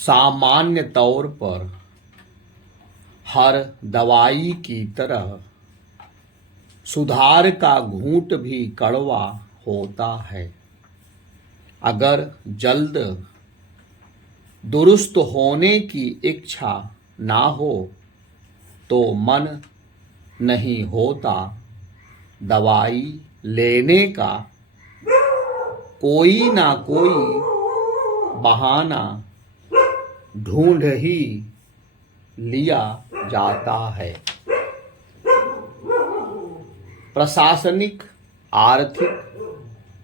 सामान्य तौर पर हर दवाई की तरह सुधार का घूंट भी कड़वा होता है। अगर जल्द दुरुस्त होने की इच्छा ना हो तो मन नहीं होता दवाई लेने का। कोई ना कोई बहाना ढूंढ ही लिया जाता है। प्रशासनिक, आर्थिक,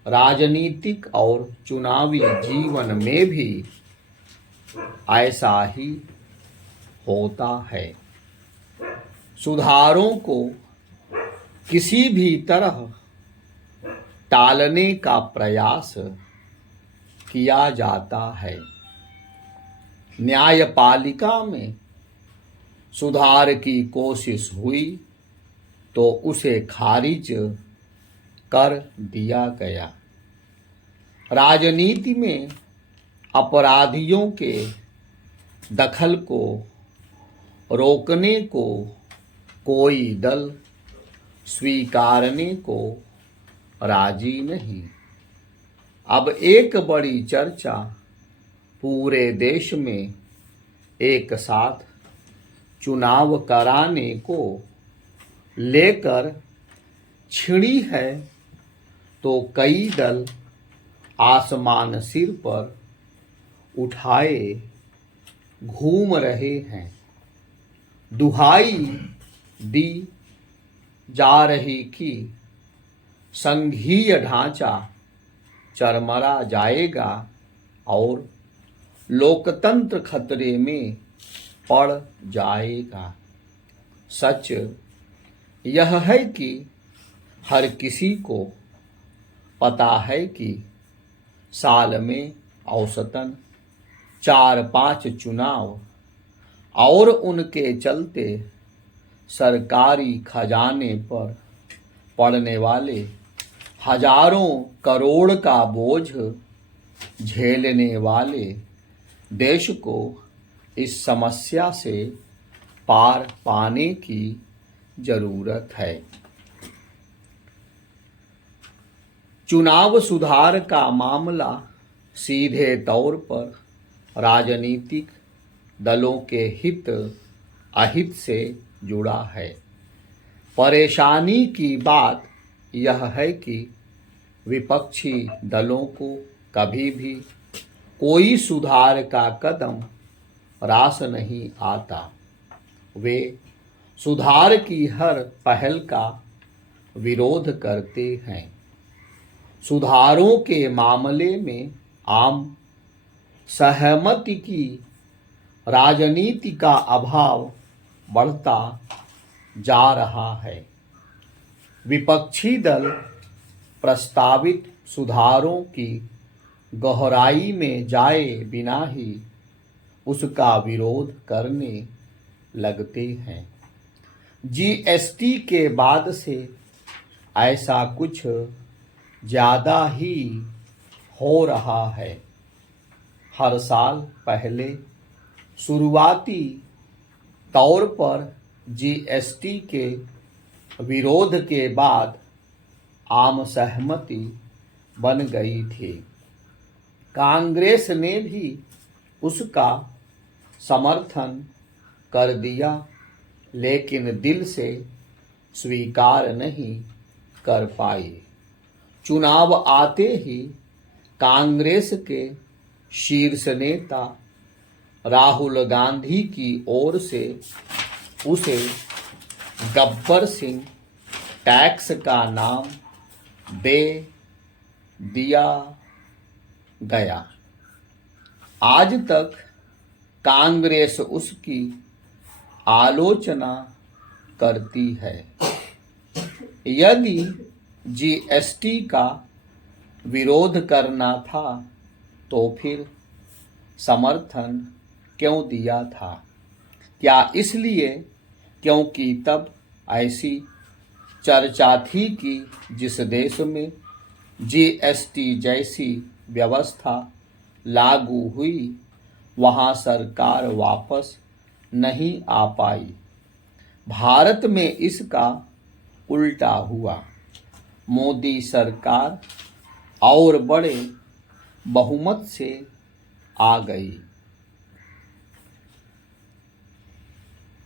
राजनीतिक और चुनावी जीवन में भी ऐसा ही होता है। सुधारों को किसी भी तरह टालने का प्रयास किया जाता है। न्यायपालिका में सुधार की कोशिश हुई तो उसे खारिज कर दिया गया। राजनीति में अपराधियों के दखल को रोकने को कोई दल स्वीकारने को राजी नहीं। अब एक बड़ी चर्चा पूरे देश में एक साथ चुनाव कराने को लेकर छिड़ी है तो कई दल आसमान सिर पर उठाए घूम रहे हैं। दुहाई दी जा रही कि संघीय ढांचा चरमरा जाएगा और लोकतंत्र खतरे में पड़ जाएगा। सच यह है कि हर किसी को पता है कि साल में औसतन 4-5 चुनाव और उनके चलते सरकारी खजाने पर पड़ने वाले हजारों करोड़ का बोझ झेलने वाले देश को इस समस्या से पार पाने की जरूरत है। चुनाव सुधार का मामला सीधे तौर पर राजनीतिक दलों के हित अहित से जुड़ा है। परेशानी की बात यह है कि विपक्षी दलों को कभी भी कोई सुधार का कदम रास नहीं आता। वे सुधार की हर पहल का विरोध करते हैं। सुधारों के मामले में आम सहमति की राजनीति का अभाव बढ़ता जा रहा है। विपक्षी दल प्रस्तावित सुधारों की गहराई में जाए बिना ही उसका विरोध करने लगते हैं। जीएसटी के बाद से ऐसा कुछ ज़्यादा ही हो रहा है। हर साल पहले शुरुआती तौर पर जीएसटी के विरोध के बाद आम सहमति बन गई थी। कांग्रेस ने भी उसका समर्थन कर दिया, लेकिन दिल से स्वीकार नहीं कर पाई। चुनाव आते ही कांग्रेस के शीर्ष नेता राहुल गांधी की ओर से उसे गब्बर सिंह टैक्स का नाम दे दिया गया। आज तक कांग्रेस उसकी आलोचना करती है। यदि जीएसटी का विरोध करना था तो फिर समर्थन क्यों दिया था? क्या इसलिए क्योंकि तब ऐसी चर्चा थी कि जिस देश में जीएसटी जैसी व्यवस्था लागू हुई वहाँ सरकार वापस नहीं आ पाई। भारत में इसका उल्टा हुआ। मोदी सरकार और बड़े बहुमत से आ गई।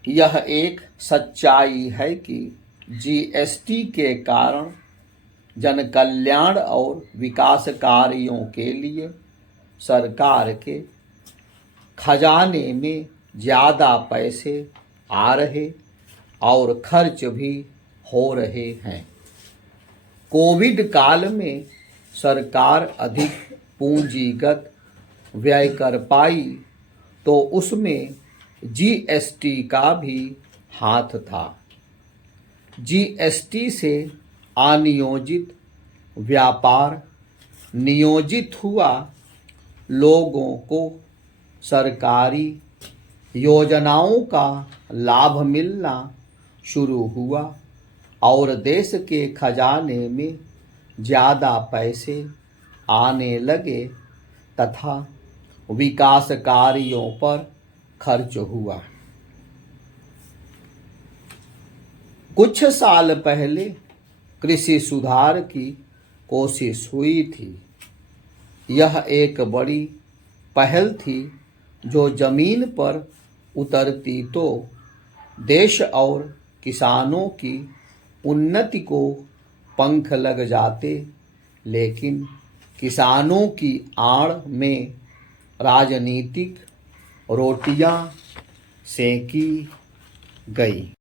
यह एक सच्चाई है कि जीएसटी के कारण जन कल्याण और विकास कार्यों के लिए सरकार के खजाने में ज़्यादा पैसे आ रहे और खर्च भी हो रहे हैं। कोविड काल में सरकार अधिक पूंजीगत व्यय कर पाई तो उसमें जीएसटी का भी हाथ था। जीएसटी से अनियोजित व्यापार नियोजित हुआ, लोगों को सरकारी योजनाओं का लाभ मिलना शुरू हुआ और देश के खजाने में ज़्यादा पैसे आने लगे तथा विकास कार्यों पर खर्च हुआ। कुछ साल पहले कृषि सुधार की कोशिश हुई थी। यह एक बड़ी पहल थी जो जमीन पर उतरती तो देश और किसानों की उन्नति को पंख लग जाते, लेकिन किसानों की आड़ में राजनीतिक रोटियां सेकी गई।